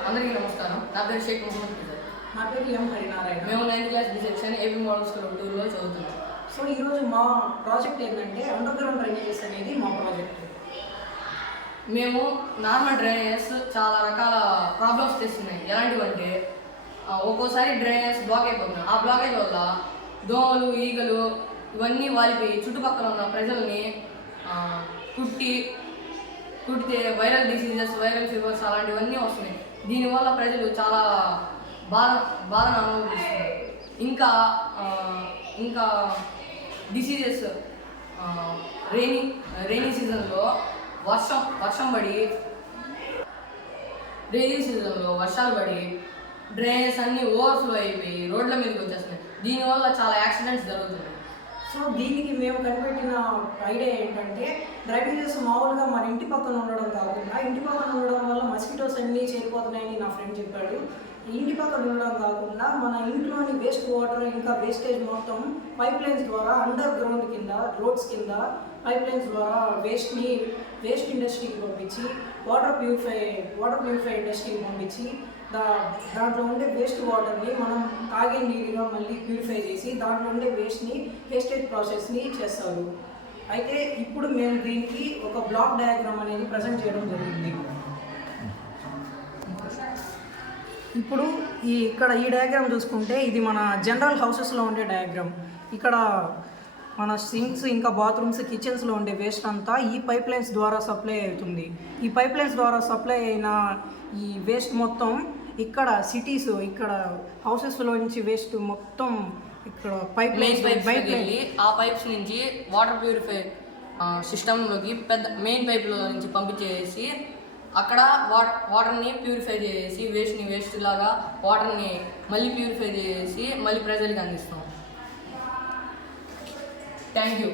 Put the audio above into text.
అందరికీ నమస్కారం. నా పేరు షేక్ మొహమ్మద్ ఫిజర్. నా పేరు ఎం హరినారాయణ. మేము 9th class B section AP model school 2లో చదువుతున్నాం. సో ఈరోజు మా ప్రాజెక్ట్ ఏంటంటే అండర్ గ్రౌండ్ డ్రైనేజెస్ అనేది మా ప్రాజెక్ట్. మేము నార్మల్ డ్రైనేజెస్ చాలా రకాల ప్రాబ్లమ్స్ తెస్తున్నాయి. ఎలాంటివంటే ఒక్కోసారి డ్రైనేజెస్ బ్లాక్ అయిపోతున్నాయి. ఆ బ్లాకేజ్ వల్ల దోమలు, ఈగలు ఇవన్నీ వాలిపోయి చుట్టుపక్కల ఉన్న ప్రజల్ని కుట్టితే వైరల్ డిసీజెస్, వైరల్ ఫీవర్స్ అలాంటివన్నీ వస్తున్నాయి. దీనివల్ల ప్రజలు చాలా బాధను అనుభవిస్తున్నారు. ఇంకా డిసీజెస్ రైనీ సీజన్లో వర్షాలు పడి డ్రైనేజెస్ అన్నీ ఓవర్ఫ్లో అయిపోయి రోడ్ల మీదకి వచ్చేస్తున్నాయి. దీనివల్ల చాలా యాక్సిడెంట్స్ జరుగుతున్నాయి. సో దీనికి మేము కనిపెట్టిన ఐడియా ఏంటంటే డ్రైనేజెస్ మామూలుగా మన ఇంటి పక్కన ఉండడం కాకుండా, ఇంటి పక్కన ఉండడం వల్ల మస్కిటోస్ అన్నీ చేరిపోతున్నాయని నా ఫ్రెండ్ చెప్పాడు. ఇంటి పక్కన ఉండడం కాకుండా మన ఇంట్లోని వేస్ట్ వాటర్ ఇంకా వేస్టేజ్ మొత్తం పైప్ లైన్స్ ద్వారా అండర్ గ్రౌండ్ కింద, రోడ్స్ కింద పైప్ లైన్స్ ద్వారా వేస్ట్ ఇండస్ట్రీకి పంపించి వాటర్ ప్యూరిఫై ఇండస్ట్రీకి పంపించి దాంట్లో ఉండే వేస్ట్ వాటర్ని మనం తాగే నీరుగా మళ్ళీ ప్యూరిఫై చేసి దాంట్లో ఉండే వేస్టేజ్ ప్రాసెస్ని చేస్తారు. అయితే ఇప్పుడు మేము దీనికి ఒక బ్లాక్ డయాగ్రామ్ అనేది ప్రజెంట్ చేయడం జరిగింది. ఇప్పుడు ఇక్కడ ఈ డయాగ్రామ్ చూసుకుంటే ఇది మన జనరల్ హౌసెస్లో ఉండే డయాగ్రామ్. ఇక్కడ మన సింక్స్ ఇంకా బాత్రూమ్స్, కిచెన్స్లో ఉండే వేస్ట్ అంతా ఈ పైప్ లైన్స్ ద్వారా సప్లై అవుతుంది. ఈ పైప్ లైన్స్ ద్వారా సప్లై అయిన ఈ వేస్ట్ మొత్తం ఇక్కడ సిటీస్, ఇక్కడ హౌసెస్లో నుంచి వేస్ట్ మొత్తం ఇక్కడ పైప్ వెళ్ళి ఆ పైప్స్ నుంచి వాటర్ ప్యూరిఫై సిస్టంలోకి పెద్ద మెయిన్ పైప్లో నుంచి పంపించేసి అక్కడ వాటర్ని ప్యూరిఫై చేసి వేస్ట్ లాగా వాటర్ని మళ్ళీ ప్యూరిఫై చేసి మళ్ళీ ప్రజలకి అందిస్తాం. Thank you.